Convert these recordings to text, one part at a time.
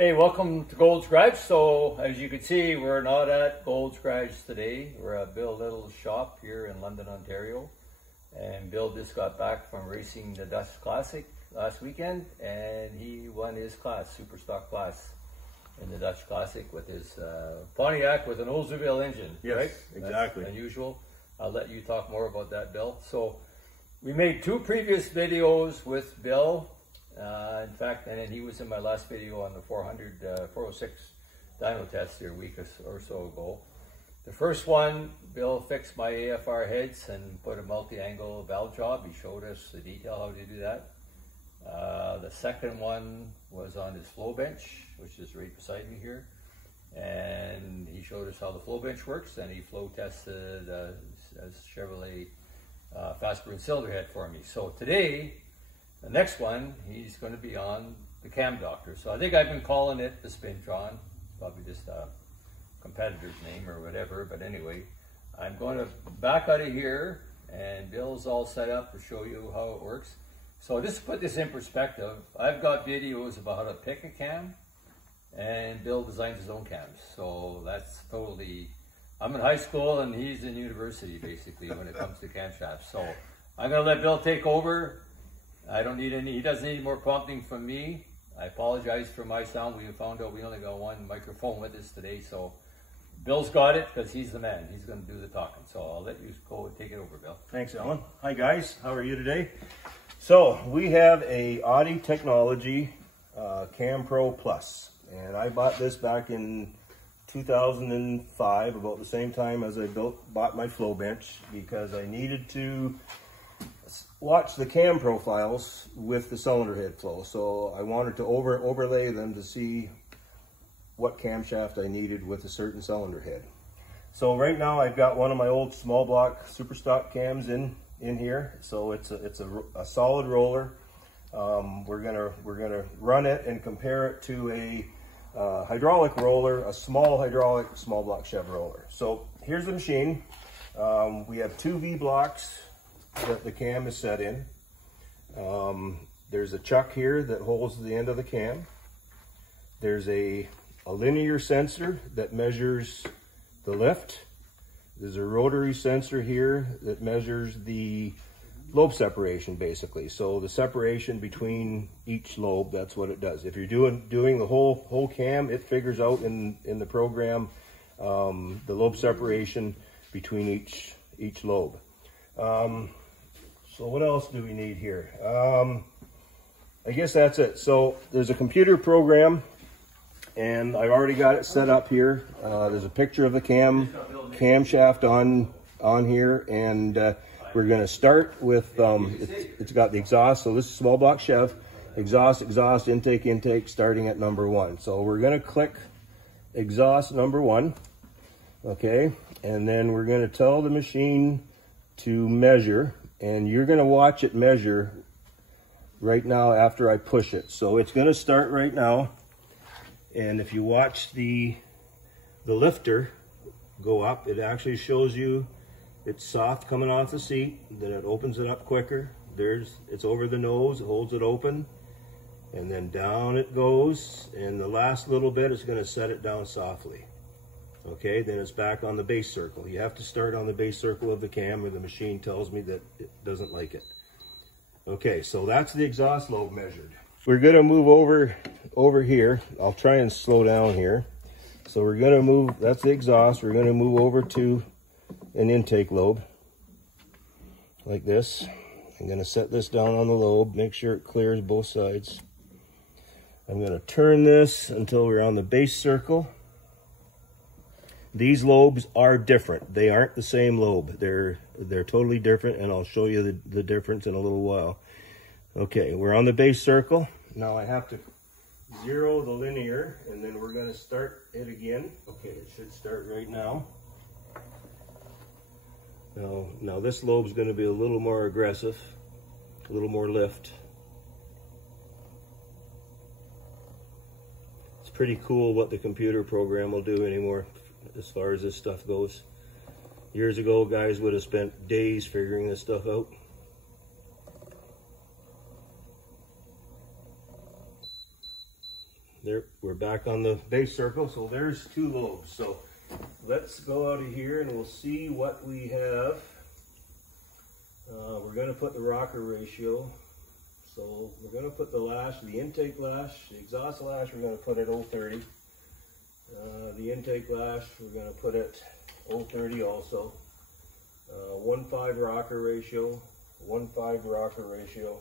Hey, welcome to Gold's Garage. So as you can see, we're not at Gold's Garage today. We're at Bill Little's shop here in London, Ontario. And Bill just got back from racing the Dutch Classic last weekend, and he won his class, super stock class, in the Dutch Classic with his Pontiac with an Oldsmobile engine. Yes, right? exactly. That's unusual. I'll let you talk more about that, Bill. So we made two previous videos with Bill. In fact, and then he was in my last video on the 406 dyno test here a week or so ago. The first one, Bill fixed my AFR heads and put a multi-angle valve job. He showed us the detail how to do that. The second one was on his flow bench, which is right beside me here. And he showed us how the flow bench works, and he flow tested a Chevrolet Fastburn Silverhead for me. So today, the next one, he's going to be on the Cam Doctor. So I think I've been calling it the Spintron. Probably just a competitor's name or whatever. But anyway, I'm going to back out of here, and Bill's all set up to show you how it works. So just to put this in perspective, I've got videos about how to pick a cam, and Bill designs his own cams. So that's totally, I'm in high school and he's in university basically when it comes to camshafts. So I'm going to let Bill take over. I don't need any, he doesn't need more prompting from me. I apologize for my sound. We found out we only got one microphone with us today, so Bill's got it because he's the man. He's going to do the talking. So I'll let you go and take it over, Bill. Thanks, Alan. Hi guys, how are you today? So we have a Audie Technology Cam Pro Plus, and I bought this back in 2005, about the same time as I bought my flow bench, because I needed to watch the cam profiles with the cylinder head flow. So I wanted to overlay them to see what camshaft I needed with a certain cylinder head. So right now I've got one of my old small block super stock cams in here. So it's a solid roller. We're gonna run it and compare it to a hydraulic roller, a small hydraulic small block Chev roller. So here's the machine. We have two V blocks that the cam is set in. There's a chuck here that holds the end of the cam. There's a linear sensor that measures the lift. There's a rotary sensor here that measures the lobe separation, basically. So the separation between each lobe, that's what it does. If you're doing the whole cam, it figures out in the program the lobe separation between each lobe. So what else do we need here? I guess that's it. So there's a computer program, and I've already got it set up here. There's a picture of the camshaft on here, and we're going to start with, it's got the exhaust. So this is small block Chev, exhaust, intake, starting at number 1. So we're going to click exhaust number 1, okay? And then we're going to tell the machine to measure, and you're going to watch it measure right now after I push it. So it's going to start right now, and if you watch the lifter go up, it actually shows you it's soft coming off the seat, then it opens it up quicker. It's over the nose, it holds it open, and then down it goes, and the last little bit is going to set it down softly. Okay, then it's back on the base circle. You have to start on the base circle of the cam, or the machine tells me that it doesn't like it. Okay, so that's the exhaust lobe measured. We're going to move over here. I'll try and slow down here. So we're going to move, that's the exhaust. We're going to move over to an intake lobe, like this. I'm going to set this down on the lobe, make sure it clears both sides. I'm going to turn this until we're on the base circle. These lobes are different. They aren't the same lobe. They're totally different, and I'll show you the difference in a little while. Okay, we're on the base circle. Now I have to zero the linear, and then we're going to start it again. Okay, it should start right now. Now this lobe's going to be a little more aggressive, a little more lift. It's pretty cool what the computer program will do anymore as far as this stuff goes. Years ago, guys would have spent days figuring this stuff out. There, we're we're back on the base circle. So there's 2 lobes. So let's go out of here and we'll see what we have. We're going to put the rocker ratio. So we're going to put the lash, the intake lash, the exhaust lash, we're going to put at 030. The intake lash, we're going to put at 030 also. 1.5 rocker ratio, 1.5 rocker ratio.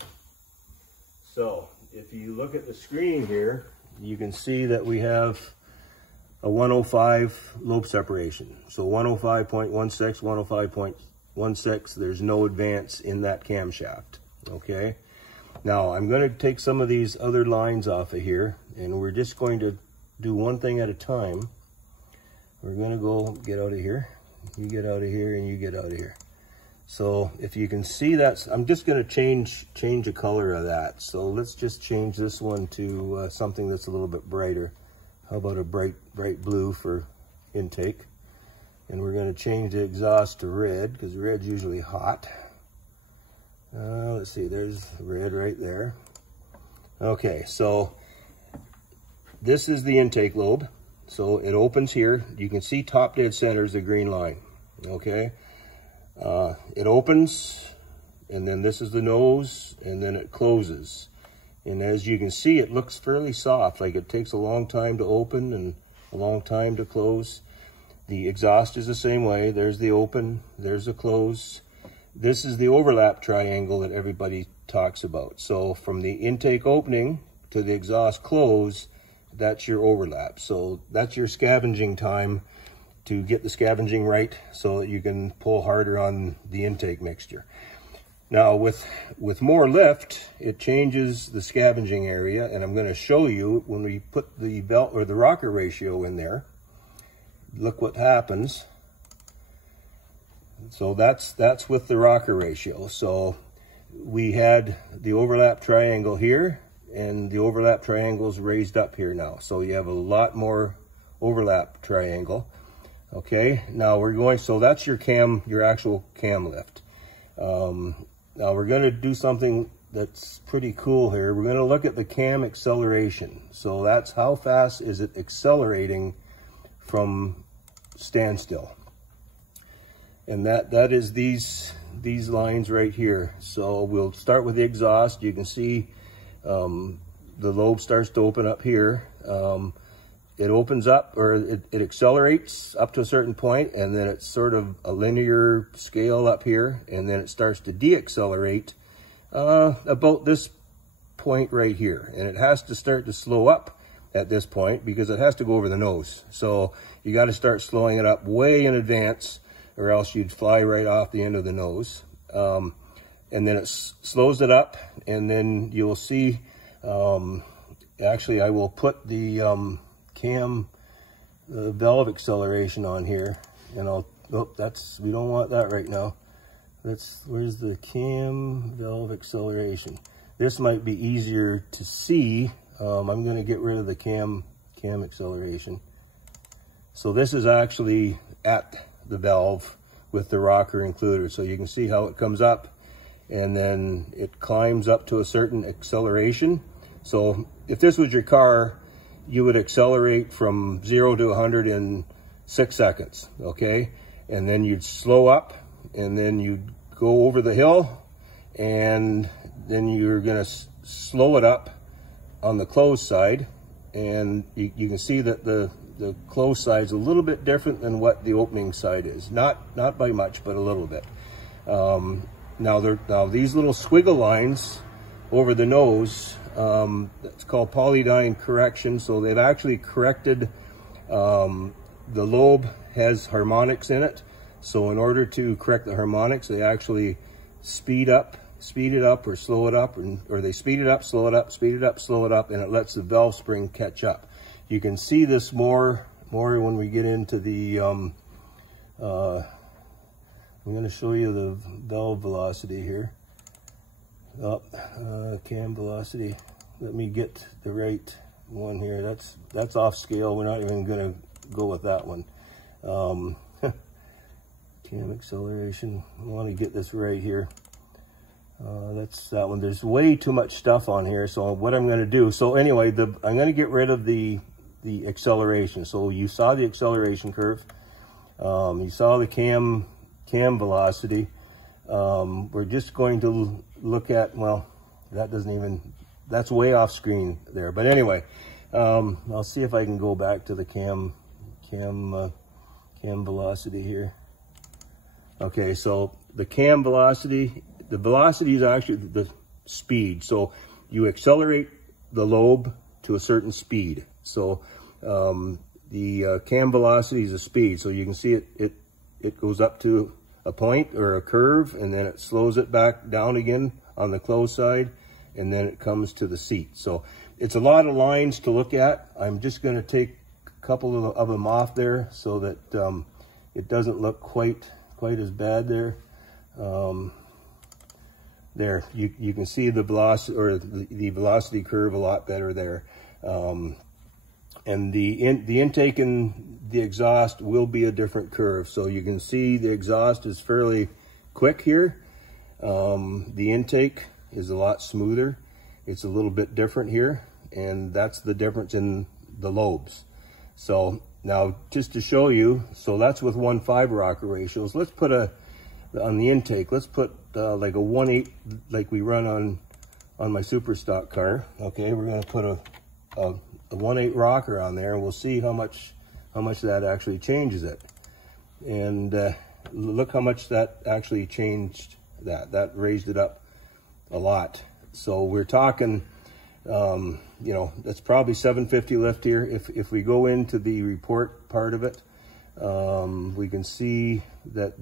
So if you look at the screen here, you can see that we have a 105 lobe separation. So 105.16, 105.16, there's no advance in that camshaft, okay? Now I'm going to take some of these other lines off of here, and we're just going to do one thing at a time. We're going to go get out of here. You get out of here and you get out of here. So if you can see that, I'm just going to change the color of that. So let's just change this one to something that's a little bit brighter. How about a bright blue for intake? And we're going to change the exhaust to red, because red's usually hot. Let's see, there's red right there. Okay, so this is the intake lobe. So it opens here. You can see top dead center is the green line, okay? It opens, and then this is the nose, and then it closes. And as you can see, it looks fairly soft, like it takes a long time to open and a long time to close. The exhaust is the same way. There's the open, there's the close. This is the overlap triangle that everybody talks about. So from the intake opening to the exhaust close, that's your overlap. So that's your scavenging time to get the scavenging right so that you can pull harder on the intake mixture. Now with more lift, it changes the scavenging area, and I'm going to show you when we put the belt or the rocker ratio in there. Look what happens. So that's with the rocker ratio. So we had the overlap triangle here, and the overlap triangle is raised up here now. So you have a lot more overlap triangle. Okay, now we're going, so that's your actual cam lift. Now we're going to do something that's pretty cool here. We're going to look at the cam acceleration. So that's how fast is it accelerating from standstill. And that is these lines right here. So we'll start with the exhaust. You can see the lobe starts to open up here. It opens up, or it accelerates up to a certain point, and then it's sort of a linear scale up here, and then it starts to deaccelerate about this point right here. And it has to start to slow up at this point because it has to go over the nose. So you got to start slowing it up way in advance, or else you'd fly right off the end of the nose. And then it slows it up, and then you'll see, actually I will put the cam valve acceleration on here, and we don't want that right now. Where's the cam valve acceleration? This might be easier to see. I'm going to get rid of the cam acceleration. So this is actually at the valve with the rocker included. So you can see how it comes up, and then it climbs up to a certain acceleration. So if this was your car, you would accelerate from 0 to 100 in 6 seconds, okay? And then you'd slow up, and then you'd go over the hill, and then you're gonna slow it up on the closed side. And you can see that the closed side is a little bit different than what the opening side is. Not by much, but a little bit. Now these little squiggle lines over the nose, it's called polydyne correction. So they've actually corrected, the lobe has harmonics in it. So in order to correct the harmonics, they actually speed it up or slow it up, or they speed it up, slow it up, speed it up, slow it up, and it lets the valve spring catch up. You can see this more when we get into the, I'm going to show you the valve velocity here. Cam velocity. Let me get the right one here. That's off scale. We're not even going to go with that one. Cam acceleration. I want to get this right here. That's that one. There's way too much stuff on here. So what I'm going to do. So anyway, I'm going to get rid of the the acceleration. So you saw the acceleration curve. You saw the cam velocity. We're just going to look at, well, that's way off screen there. But anyway, I'll see if I can go back to the cam velocity here. Okay, so the cam velocity, the velocity is actually the speed. So you accelerate the lobe to a certain speed. So the cam velocity is a speed. So you can see it goes up to a point or a curve, and then it slows it back down again on the closed side, and then it comes to the seat. So it's a lot of lines to look at. I'm just going to take a couple of them off there so that it doesn't look quite as bad there. There, you can see the velocity, or the velocity curve a lot better there. And the intake and the exhaust will be a different curve. So you can see the exhaust is fairly quick here. The intake is a lot smoother. It's a little bit different here, and that's the difference in the lobes. So now, just to show you, so that's with 1.5 rocker ratios. Let's put on the intake, let's put like a 1.8 like we run on my super stock car. Okay, we're going to put a 1.8 rocker on there, and we'll see how much that actually changes it. And look how much that actually changed that raised it up a lot. So we're talking, you know, that's probably 750 lift here. If we go into the report part of it, we can see that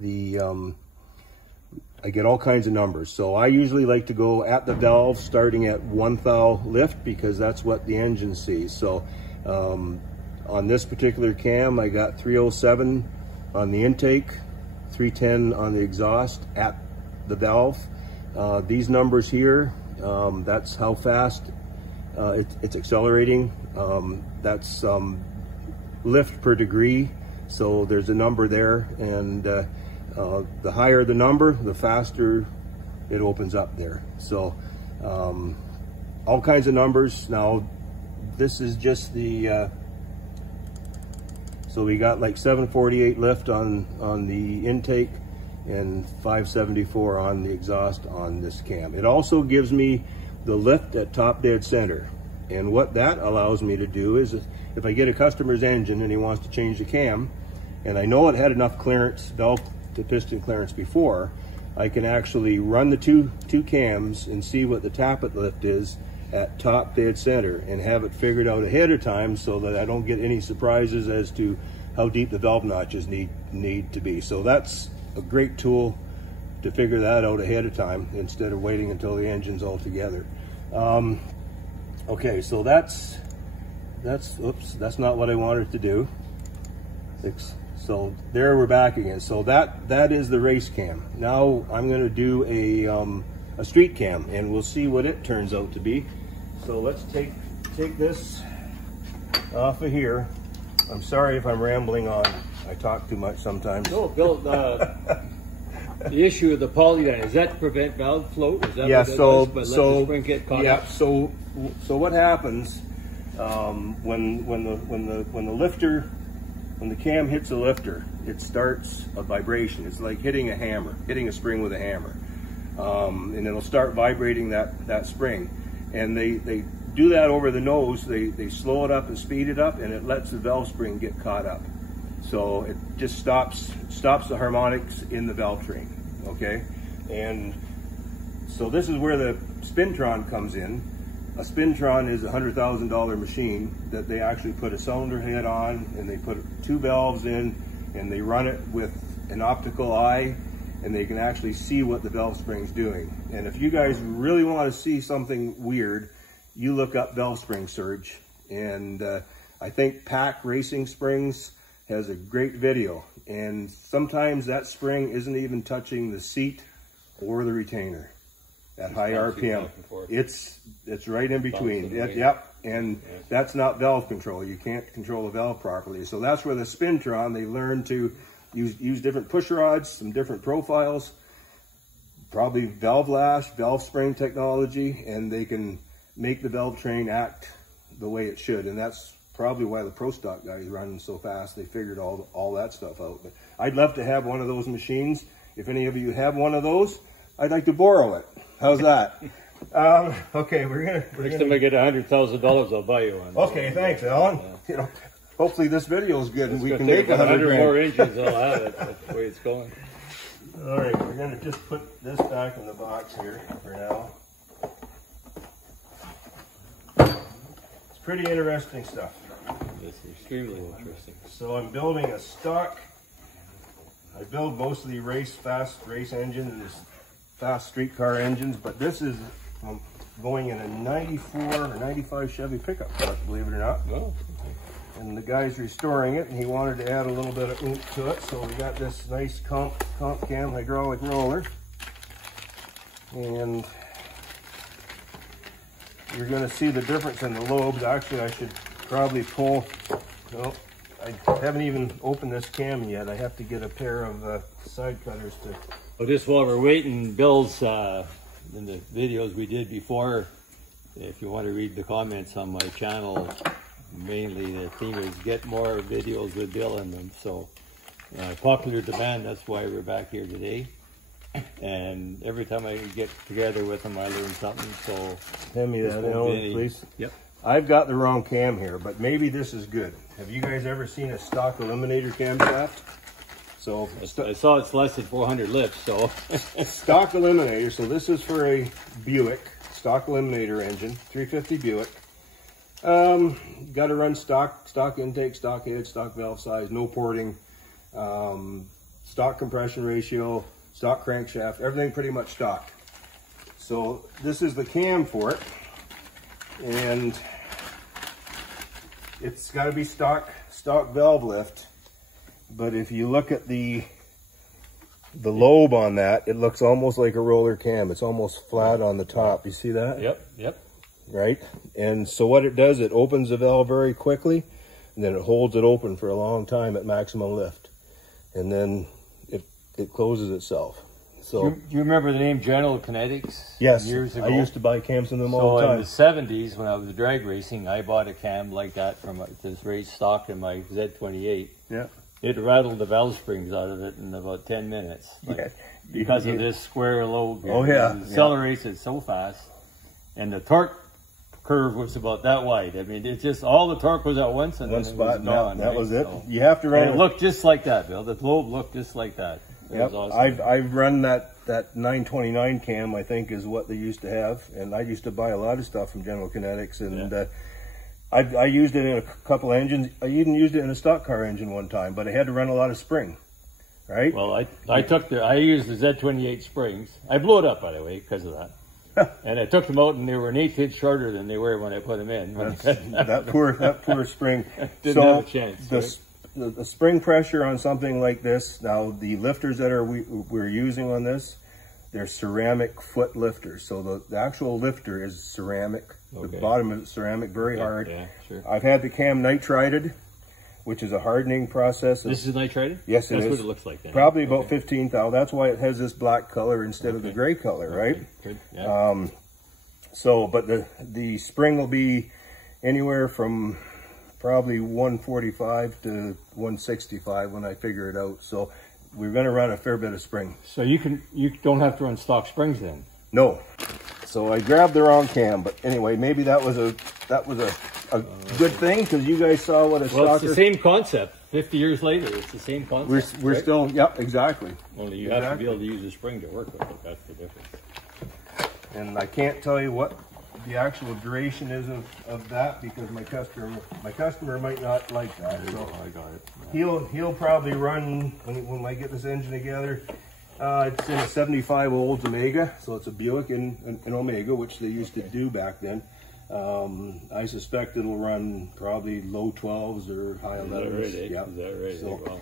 I get all kinds of numbers. So I usually like to go at the valve starting at 1 thou lift, because that's what the engine sees. So on this particular cam, I got 307 on the intake, 310 on the exhaust at the valve. These numbers here, that's how fast it's accelerating. That's lift per degree. So there's a number there, and the higher the number, the faster it opens up there. So all kinds of numbers. Now this is just the so we got like 748 lift on the intake and 574 on the exhaust on this cam. It also gives me the lift at top dead center, and what that allows me to do is, if I get a customer's engine and he wants to change the cam, and I know it had enough clearance, valve to piston clearance before, I can actually run the two cams and see what the tappet lift is at top dead center, and have it figured out ahead of time so that I don't get any surprises as to how deep the valve notches need to be. So that's a great tool to figure that out ahead of time instead of waiting until the engine's all together. Okay, so that's oops, that's not what I wanted to do. So there we're back again. So that is the race cam. Now I'm going to do a street cam, and we'll see what it turns out to be. So let's take this off of here. I'm sorry if I'm rambling on. I talk too much sometimes. No, Bill, the issue of the polyline, is that to prevent valve float? Is that yeah, what so let the spring get caught up? so what happens when the cam hits a lifter, it starts a vibration. It's like hitting a spring with a hammer, and it'll start vibrating that spring. And they do that over the nose. They slow it up and speed it up, and it lets the valve spring get caught up. So it just stops the harmonics in the valve train, okay? And so this is where the Spintron comes in. A Spintron is a $100,000 machine that they actually put a cylinder head on, and they put 2 valves in, and they run it with an optical eye, and they can actually see what the valve spring's doing. And if you guys really want to see something weird, you look up valve spring surge, and I think Pack Racing Springs has a great video, and sometimes that spring isn't even touching the seat or the retainer at high RPM. It's right in between. Yep, and that's not valve control. You can't control the valve properly. So that's where the Spintron, they learn to use different push rods, some different profiles, probably valve lash, valve spring technology, and they can make the valve train act the way it should. And that's probably why the Pro Stock guys running so fast. They figured all that stuff out. But I'd love to have one of those machines. If any of you have one of those, I'd like to borrow it. How's that? Okay, we're gonna. Next time I get $100,000, I'll buy you one. Okay, thanks, Alan. Yeah. You know, hopefully this video is good and we can take make 100 more engines. I'll have it. That's the way it's going. All right, we're gonna just put this back in the box here for now. It's pretty interesting stuff. It's extremely interesting. So I'm building a stock. I build most of the fast race engines and fast street car engines, but this is going in a 94 or 95 Chevy pickup truck, believe it or not. Oh, okay. And the guy's restoring it, and he wanted to add a little bit of oomph to it, so we got this nice comp cam hydraulic roller. And you're going to see the difference in the lobes. Actually, I should probably pull, no, I haven't even opened this cam yet. I have to get a pair of side cutters to... Well, just while we're waiting, Bill's in the videos we did before, if you want to read the comments on my channel, mainly the theme is get more videos with Bill in them. So popular demand, that's why we're back here today. And every time I get together with him, I learn something. So hand me that, Alan, please. Yep. I've got the wrong cam here, but maybe this is good. Have you guys ever seen a stock eliminator camshaft? So I saw it's less than 400 lifts, so. Stock eliminator, so this is for a Buick, stock eliminator engine, 350 Buick. Got to run stock intake, stock head, stock valve size, no porting, stock compression ratio, stock crankshaft, everything pretty much stock. So this is the cam for it, and it's got to be stock valve lift. But if you look at the lobe on that, it looks almost like a roller cam. It's almost flat on the top. You see that? Yep. Right? And so what it does, it opens the valve very quickly, and then it holds it open for a long time at maximum lift. And then it closes itself. So do you remember the name General Kinetics? Yes. Years ago? I used to buy cams from them all the time. So in the 70s, when I was drag racing, I bought a cam like that from this race stock in my Z28. Yeah. It rattled the valve springs out of it in about 10 minutes. Because of this square lobe. Oh, yeah. It accelerates it so fast. And the torque curve was about that wide. I mean, it's just all the torque was at once and one then spot, it was gone. that was it. So, you have to run and it looked just like that, Bill. The lobe looked just like that. It was awesome. I've run that 929 cam, I think, is what they used to have. And I used to buy a lot of stuff from General Kinetics. And I used it in a couple engines. I even used it in a stock car engine one time, but I had to run a lot of spring, right? Well, I used the Z28 springs. I blew it up, by the way, because of that. And I took them out, and they were an 1/8 inch shorter than they were when I put them in. that poor spring. Didn't have a chance. The spring pressure on something like this, now the lifters that we're using on this, they're ceramic foot lifters. So the actual lifter is ceramic. Okay. The bottom is ceramic, very hard. Yeah, sure. I've had the cam nitrided, which is a hardening process. This is nitrided? Yes, That's is. what it looks like then. Probably about 15,000. That's why it has this black color instead of the gray color, right? Good. Yeah. But the spring will be anywhere from probably 145 to 165 when I figure it out. So we're going to run a fair bit of spring. So you don't have to run stock springs then? No. So I grabbed the wrong cam, but anyway, maybe that was a good thing because you guys saw what a Well, it's the same concept. 50 years later, it's the same concept. We're still, yep, exactly. Only you have to be able to use a spring to work with it. That's the difference. And I can't tell you what the actual duration is of that because my customer might not like that. So I got it. He'll probably run when I get this engine together. It's in a 75 Olds Omega, so it's a Buick in Omega, which they used to do back then. I suspect it'll run probably low 12s or high 11s. Is that right? Yep. Is that right? So,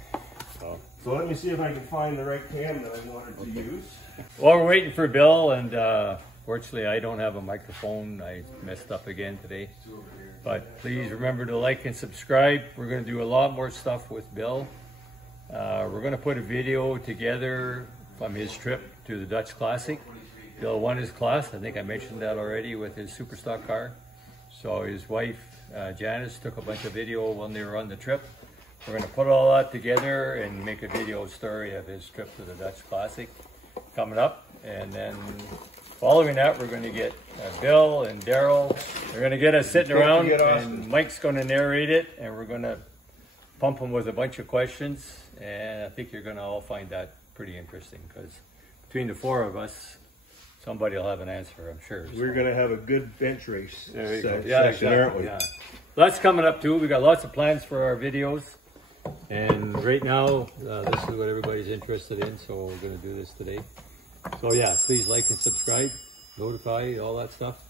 Wow. So let me see if I can find the right cam that I wanted to use. Well, we're waiting for Bill, and fortunately I don't have a microphone. I messed up again today. But please remember to like and subscribe. We're going to do a lot more stuff with Bill. We're going to put a video together from his trip to the Dutch Classic. Bill won his class. I think I mentioned that already with his Superstock car. So his wife Janice took a bunch of video when they were on the trip. We're going to put all that together and make a video story of his trip to the Dutch Classic coming up. And then following that, we're going to get Bill and Daryl. They're going to get us sitting around, and Mike's going to narrate it, and we're going to pump them with a bunch of questions. And I think you're going to all find that pretty interesting, because between the four of us, somebody will have an answer, I'm sure. We're going to have a good bench race section, exactly. Aren't we? Yeah. That's coming up too. We got lots of plans for our videos. And right now, this is what everybody's interested in, so we're going to do this today. So yeah, please like and subscribe, notify, all that stuff.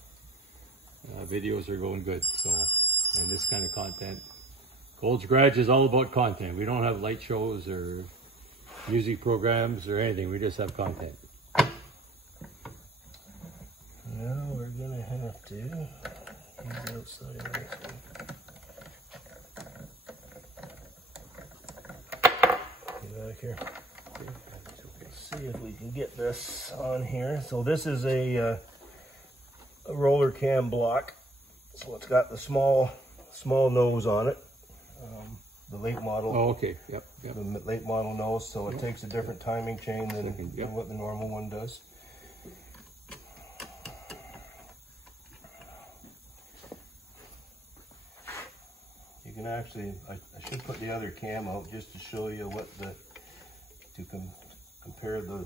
Videos are going good, so, and this kind of content. Gold's Garage is all about content. We don't have light shows or music programs or anything. We just have content. Now we're gonna have to use outside of this one. Get back here. Let's see if we can get this on here. So this is a roller cam block. So it's got the small nose on it. The late model. Oh, okay. Yep. The late model nose, so it takes a different timing chain than what the normal one does. You can actually, I should put the other cam out just to show you what compare the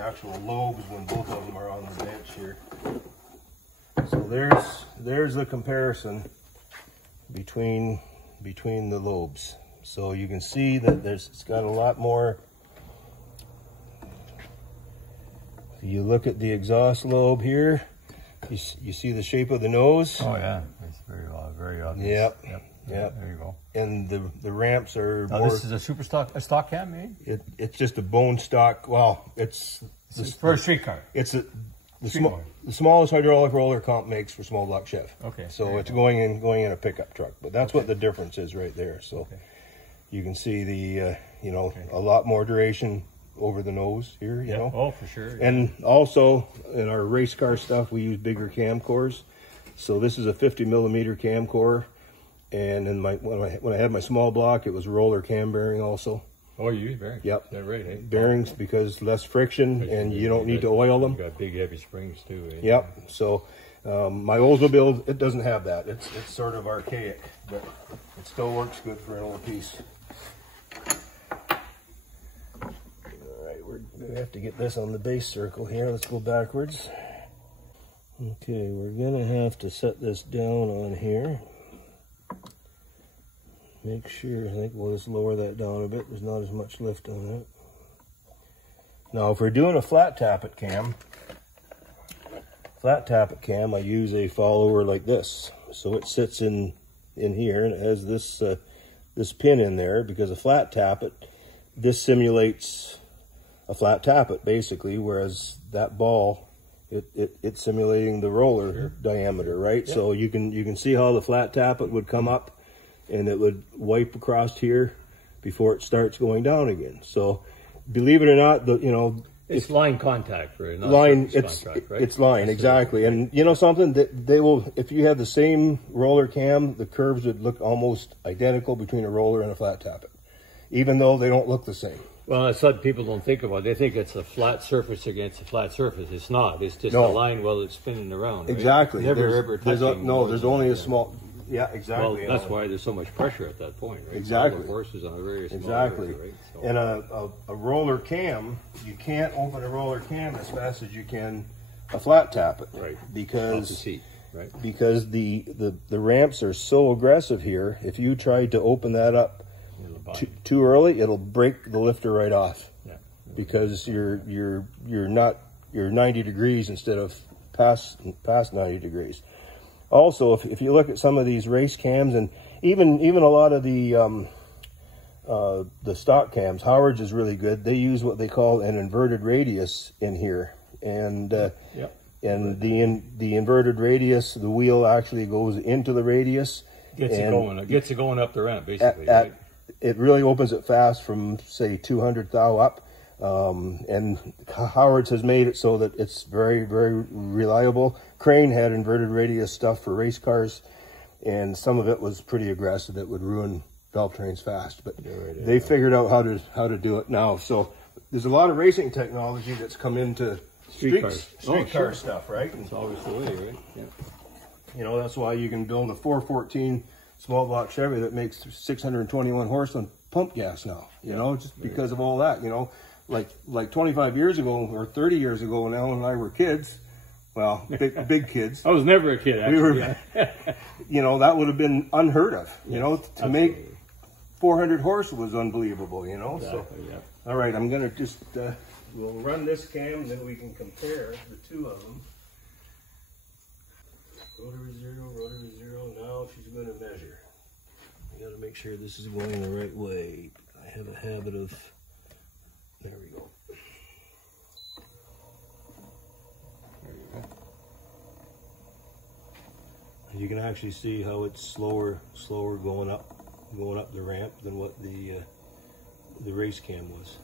actual lobes when both of them are on the bench here. So there's the comparison between the lobes. So you can see that it's got a lot more. You look at the exhaust lobe here, you see the shape of the nose. Oh yeah, it's very obvious. Yep. There you go. And the ramps are now more, this is a stock cam, eh? It's just a bone stock. Well, it's for a streetcar. It's the smallest hydraulic roller comp makes for small block Chev. Okay. So it's going in a pickup truck, but that's what the difference is right there. So you can see the a lot more duration over the nose here. You know. Oh, for sure. And also in our race car stuff, we use bigger cam cores. So this is a 50mm cam core, and in when I had my small block, it was roller cam bearing also. Oh, you use bearings? Yep. Is that right? Eh? Bearings, because less friction and you don't need to oil them. You got big heavy springs too. Eh? Yep. So my Oldsmobile, it doesn't have that. It's sort of archaic, but it still works good for an old piece. All right, we have to get this on the base circle here. Let's go backwards. Okay, we're gonna have to set this down on here. Make sure, I think we'll just lower that down a bit. There's not as much lift on it. Now, if we're doing a flat tappet cam, I use a follower like this. So it sits in here, and it has this this pin in there, because a flat tappet, this simulates a flat tappet basically, whereas that ball, it's simulating the roller diameter, right? Yep. So you can see how the flat tappet would come up, and it would wipe across here before it starts going down again. So, believe it or not, it's line contact, right? Not line, contact, right? It's line, exactly. And you know something, that they will, if you have the same roller cam, the curves would look almost identical between a roller and a flat tappet, even though they don't look the same. Well, that's what people don't think about. They think it's a flat surface against a flat surface. It's not. It's just a line while it's spinning around. Right? Exactly. Never ever touching. There's only a small. Yeah, exactly. Well, that's why there's so much pressure at that point, right? Exactly. The forces on a very small exactly. area, right? So. And a roller cam, you can't open a roller cam as fast as you can a flat tappet, right? Because off the seat, right? Because the ramps are so aggressive here. If you try to open that up too early, it'll break the lifter right off. Yeah. Because you're 90 degrees instead of past 90 degrees. Also, if you look at some of these race cams, and even a lot of the stock cams, Howard's is really good. They use what they call an inverted radius in here, and and the inverted radius, the wheel actually goes into the radius. Gets it going up the ramp, basically. Right? It really opens it fast from, say, 200 thou up. And Howard's has made it so that it's very, very reliable. Crane had inverted radius stuff for race cars, and some of it was pretty aggressive. It would ruin valve trains fast, but they figured out how to do it now. So there's a lot of racing technology that's come into street car stuff, right? It's always the way, right? Yeah. You know, that's why you can build a 414 small block Chevy that makes 621 horse on pump gas now, you know, just because of all that, you know, like 25 years ago or 30 years ago when Ellen and I were kids, well, big kids. I was never a kid, actually. We were, you know, that would have been unheard of, you know, to make 400 horse was unbelievable, you know. Exactly, so, yeah. All right, I'm going to just, we'll run this cam and then we can compare the two of them. Rotary zero, now she's going to measure. I got to make sure this is going the right way. I have a habit of, there we go. There you go. You can actually see how it's slower going up the ramp than what the race cam was.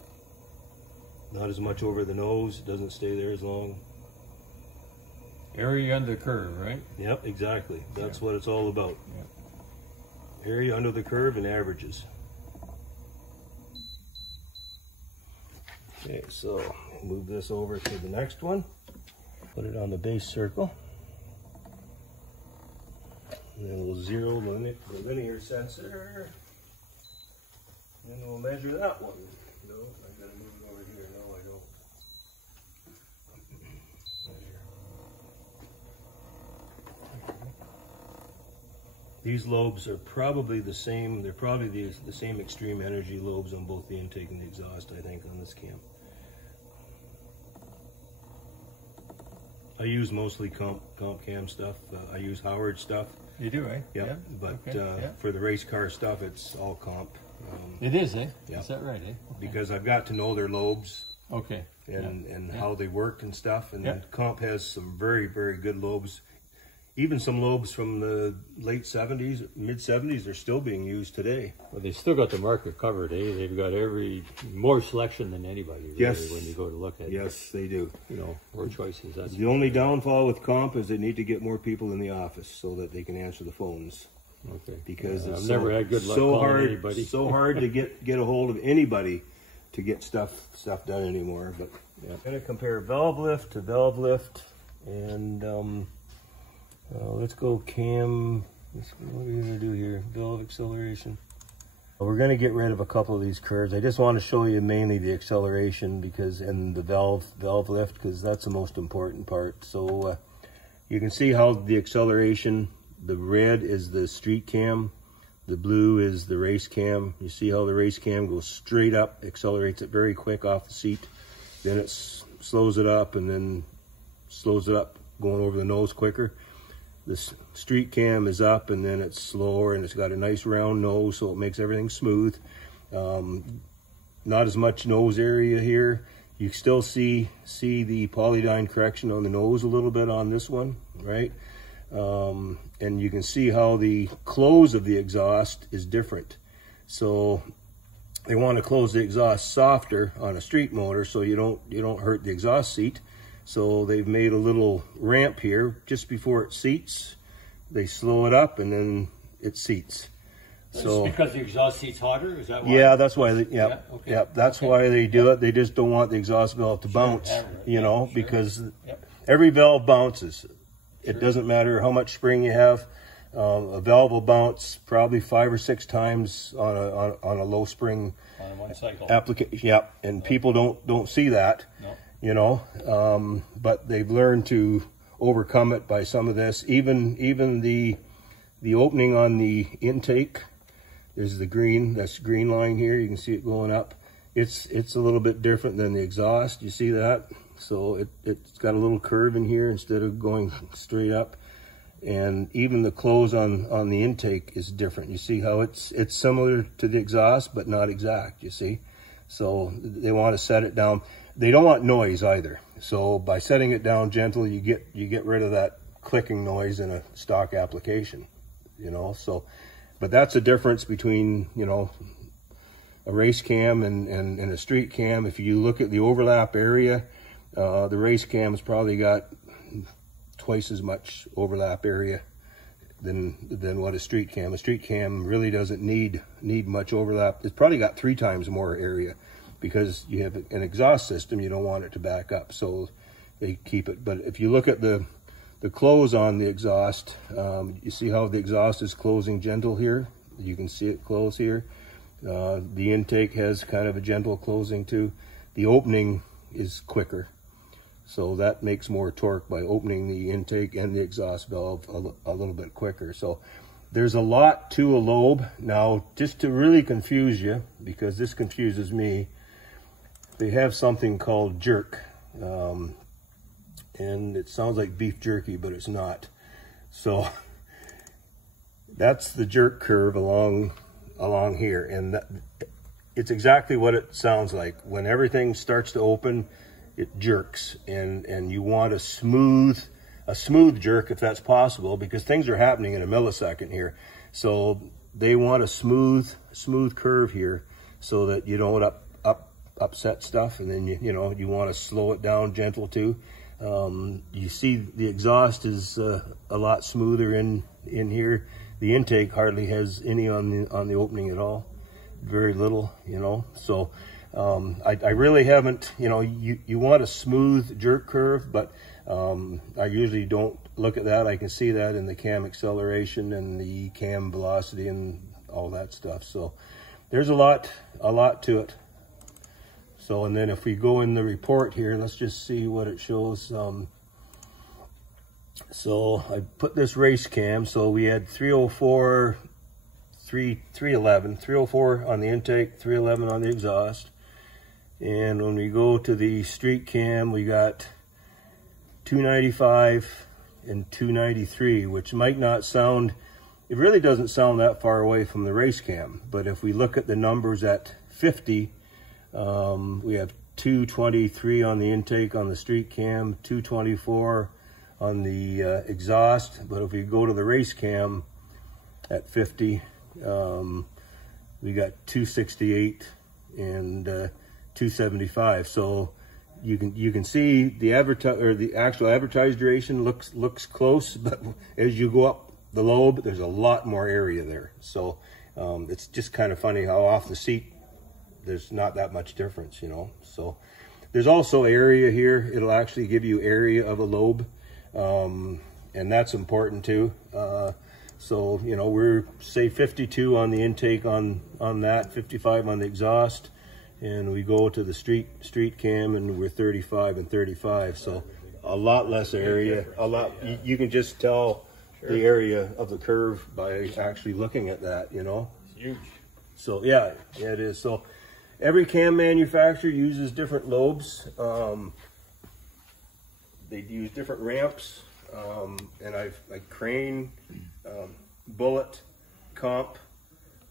Not as much over the nose, it doesn't stay there as long. Area under the curve, right? Yep, exactly. That's what it's all about. Yep. Area under the curve and averages. Okay, so move this over to the next one. Put it on the base circle. And then we'll zero the linear sensor. And then we'll measure that one. No, I gotta move it over here. No, I don't. These lobes are probably the same. They're probably the same Xtreme Energy lobes on both the intake and the exhaust, I think, on this cam. I use mostly comp cam stuff. I use Howard stuff. You do, eh? Yep. Yeah. But okay. For the race car stuff, it's all comp. It is, eh? Yeah. Is that right, eh? Okay. Because I've got to know their lobes. Okay. And how they work and stuff. And comp has some very, very good lobes. Even some lobes from the late 70s, mid 70s, are still being used today. Well, they still got the market covered, eh? They've got more selection than anybody, really, yes. When you go to look at it. Yes, they do. You know, more choices. That's the only downfall with comp is they need to get more people in the office so that they can answer the phones. Okay. Because it's I've never had good luck calling anybody. So hard to get a hold of anybody to get stuff done anymore. But I'm going to compare valve lift to valve lift, and let's go cam. What are we going to do here? Valve acceleration. We're going to get rid of a couple of these curves. I just want to show you mainly the acceleration and the valve lift, because that's the most important part. So you can see how the acceleration, the red is the street cam, the blue is the race cam. You see how the race cam goes straight up, accelerates it very quick off the seat. Then it slows it up and then slows it up going over the nose quicker. This street cam is up and then it's slower, and it's got a nice round nose, so it makes everything smooth. Not as much nose area here. You still see the polydyne correction on the nose a little bit on this one, right? And you can see how the close of the exhaust is different. So they want to close the exhaust softer on a street motor so you don't hurt the exhaust seat. So they've made a little ramp here just before it seats. They slow it up and then it seats. So it's because the exhaust seat's hotter? Is that why? Yeah, that's why. That's why they do it. They just don't want the exhaust valve to bounce, you know, because every valve bounces. It doesn't matter how much spring you have. A valve will bounce probably 5 or 6 times on a low spring on one cycle application. Yeah, and people don't see that. No. You know, but they've learned to overcome it by some of this. Even the opening on the intake is the green. That's the green line here. You can see it going up. It's a little bit different than the exhaust. You see that? So it's got a little curve in here instead of going straight up. And even the close on the intake is different. You see how it's similar to the exhaust, but not exact, you see? So they want to set it down. They don't want noise either. So by setting it down gentle, you get rid of that clicking noise in a stock application, you know? So, but that's the difference between, you know, a race cam and a street cam. If you look at the overlap area, the race cam's probably got twice as much overlap area than what a street cam. A street cam really doesn't need much overlap. It's probably got 3 times more area because you have an exhaust system. You don't want it to back up, so they keep it. But if you look at the close on the exhaust, you see how the exhaust is closing gentle here. You can see it close here. The intake has kind of a gentle closing too. The opening is quicker, so that makes more torque by opening the intake and the exhaust valve a little bit quicker. So there's a lot to a lobe. Now, just to really confuse you, because this confuses me, they have something called jerk, and it sounds like beef jerky, but it's not. So that's the jerk curve along here, and it's exactly what it sounds like. When everything starts to open, it jerks, and you want a smooth jerk if that's possible, because things are happening in a millisecond here. So they want a smooth curve here so that you don't upset stuff, and then you want to slow it down gentle too. You see the exhaust is a lot smoother in here. The intake hardly has any on the opening at all, very little, So I really haven't, you want a smooth jerk curve, but I usually don't look at that. I can see that in the cam acceleration and the cam velocity and all that stuff. So there's a lot to it. So, and then if we go in the report here, let's just see what it shows. So I put this race cam. So we had 304, 311, 304 on the intake, 311 on the exhaust. And when we go to the street cam, we got 295 and 293, which might not sound, it really doesn't sound that far away from the race cam. But if we look at the numbers at 50, we have 223 on the intake on the street cam, 224 on the exhaust. But if we go to the race cam at 50, we got 268 and 275. So you can see the actual advertised duration looks close, but as you go up the lobe, there's a lot more area there. So it's just kind of funny how off the seat there's not that much difference, So there's also area here. It'll actually give you area of a lobe, and that's important too. So we're say 52 on the intake on that, 55 on the exhaust, and we go to the street cam and we're 35 and 35. So a lot less area. You can just tell the area of the curve by actually looking at that. It's huge. So yeah, it is. So every cam manufacturer uses different lobes. They use different ramps, and I've like Crane, Bullet, Comp,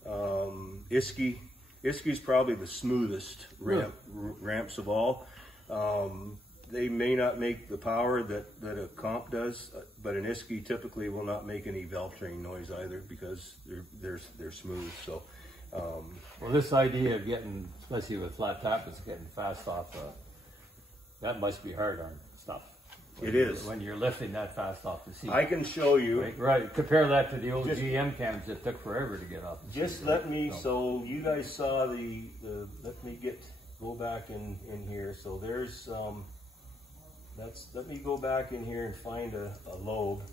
ISKY. ISKY is probably the smoothest ramps of all. They may not make the power that a Comp does, but an ISKY typically will not make any valve train noise either because they're smooth. So. Well, this idea of getting, especially with flat tappets, getting fast off, that must be hard on stuff. It is. When you're lifting that fast off the seat. I can show you. Right. Compare that to the old GM cams that took forever to get off the seat. Just let me, so you guys saw let me go back in here. So there's, let me go back in here and find a lobe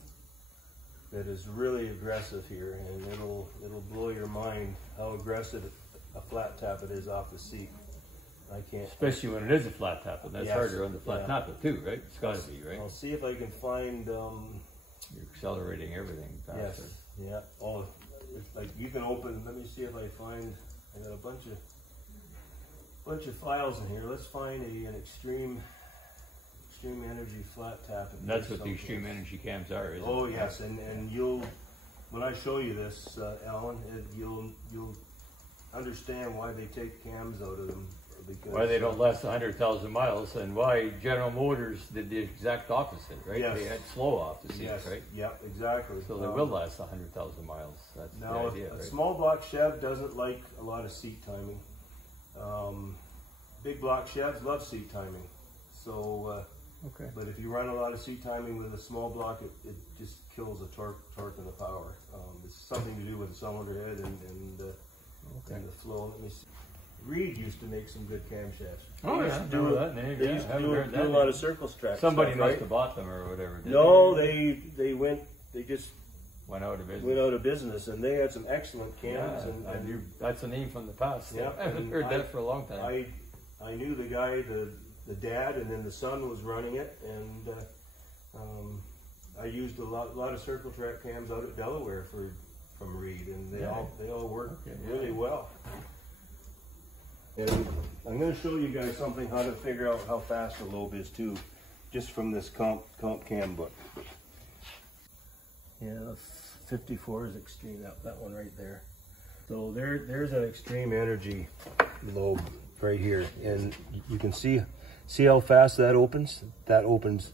that is really aggressive here, and it'll blow your mind how aggressive a flat tappet is off the seat. I can't. Especially when it is a flat tappet. That's harder on the flat tappet too, right? It's got to be, right? I'll see if I can find. You're accelerating everything faster. Yes. Yeah. Oh, it's like you can open. Let me see if I find. I got a bunch of files in here. Let's find an Xtreme Energy flat tappet. And that's what the Xtreme Energy cams are, isn't it? Oh yes, and you'll, when I show you this, Alan, you'll understand why they take cams out of them. Because why they don't last 100,000 miles, and why General Motors did the exact opposite, right? Yes. They had slow off the seats, right? Yeah, exactly. So they will last 100,000 miles. That's now, the idea, a right? small block Chev doesn't like a lot of seat timing. Big block Chevs love seat timing. So Okay. But if you run a lot of seat timing with a small block, it just kills the torque and the power. It's something to do with the cylinder head and the flow. Let me see. Reed used to make some good camshafts. Oh yeah, do that name. They used to do a lot of circle track. Somebody stuff, must right? have bought them or whatever. No, they just went out of business. Went out of business, and they had some excellent cams. Yeah, and I knew that's a name from the past. Yeah, I haven't heard that for a long time. I knew the guy, the dad, and then the son was running it, and I used a lot of circle track cams out at Delaware from Reed, and they all worked really well. And I'm going to show you guys something how to figure out how fast the lobe is too, just from this comp cam book. Yeah, 54 is Xtreme. That one right there. So there's an Xtreme Energy lobe right here, and you can see how fast that opens. That opens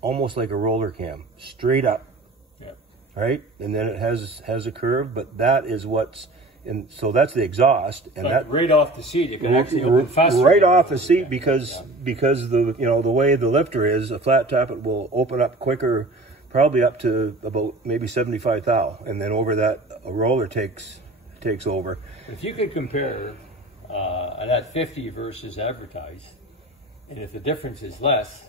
almost like a roller cam, straight up. Yeah. Right, and then it has a curve, but that is what's. And so that's the exhaust, and that right off the seat, it can actually open faster. Right off the seat, because the the way the lifter is, a flat top, it will open up quicker, probably up to about maybe 75 thou, and then over that a roller takes over. If you could compare that 50 versus advertised, and if the difference is less,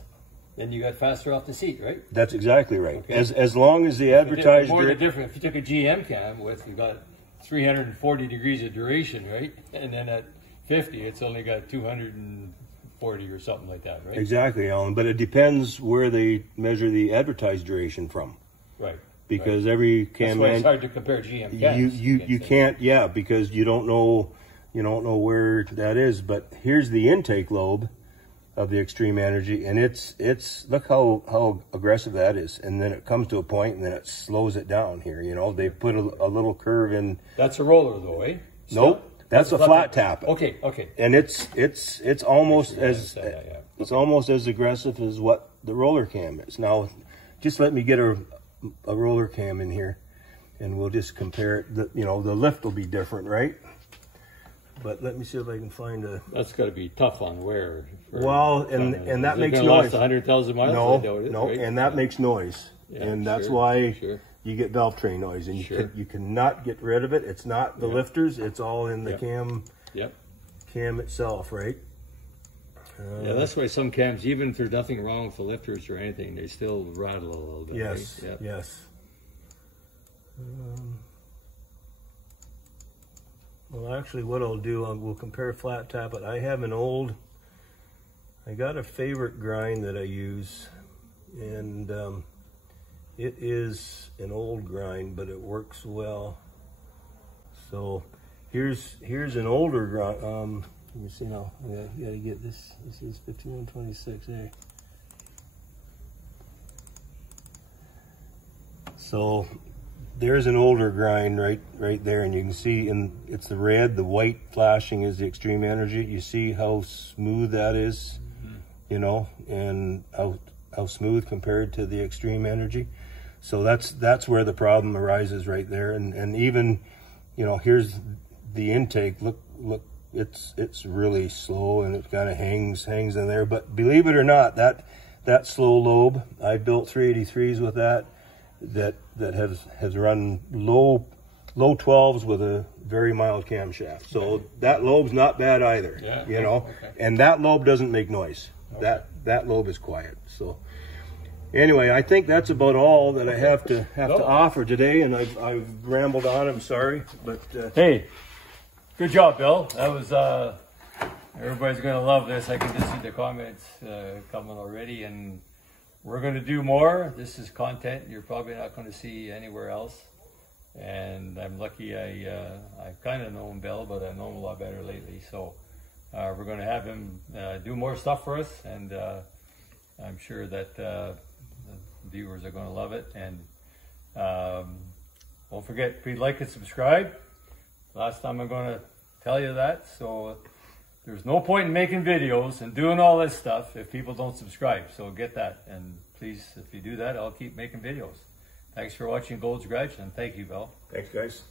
then you got faster off the seat, right? That's exactly right. Okay. As long as the advertised more the difference. If you took a GM cam with, you got 340 degrees of duration, right? And then at 50, it's only got 240 or something like that, right? Exactly, Alan. But it depends where they measure the advertised duration from. Right. Because every cam, that's why it's hard to compare GM cams. You can't, yeah, because you don't know where that is. But here's the intake lobe of the Xtreme Energy, and it's look how aggressive that is, and then it comes to a point, and then it slows it down here. They put a little curve in. That's a roller though, eh? Nope, that's a flat tap. Okay. And it's almost it's almost as aggressive as what the roller cam is. Now, just let me get a roller cam in here, and we'll just compare it. The lift will be different, right? But let me see if I can find a. That's got to be tough on wear. Well, and that makes noise. Last 100,000 miles. No, right? And that makes noise, and that's why you get valve train noise, and you cannot get rid of it. It's not the lifters; it's all in the cam. Yep. Cam itself, right? Yeah, that's why some cams, even if there's nothing wrong with the lifters or anything, they still rattle a little bit. Yes. Right? Yep. Yes. Well, actually, what I'll do, we'll compare flat tap. But I got a favorite grind that I use, and it is an old grind, but it works well. So here's an older grind. Let me see now. You gotta get this. This is 5126. Hey. So there's an older grind right there, and you can see it's the red, the white flashing is the Xtreme Energy. You see how smooth that is, and how smooth compared to the Xtreme Energy. So that's where the problem arises right there. And even, here's the intake. Look, it's really slow, and it kind of hangs in there. But believe it or not, that slow lobe, I built 383s with that has run low 12s with a very mild camshaft. So that lobe's not bad either, and that lobe doesn't make noise. Okay. That lobe is quiet. So anyway, I think that's about all that I have to offer today, and I've rambled on. I'm sorry, but hey, good job, Bill. That was everybody's gonna love this. I can just see the comments coming already, and we're going to do more. This is content you're probably not going to see anywhere else. And I'm lucky I've kind of known Bill, but I've known him a lot better lately. So we're going to have him do more stuff for us. And I'm sure that the viewers are going to love it. And don't forget, please like and subscribe. Last time I'm going to tell you that. So there's no point in making videos and doing all this stuff if people don't subscribe. So get that. And please, if you do that, I'll keep making videos. Thanks for watching Gold's Garage, and thank you, Bill. Thanks, guys.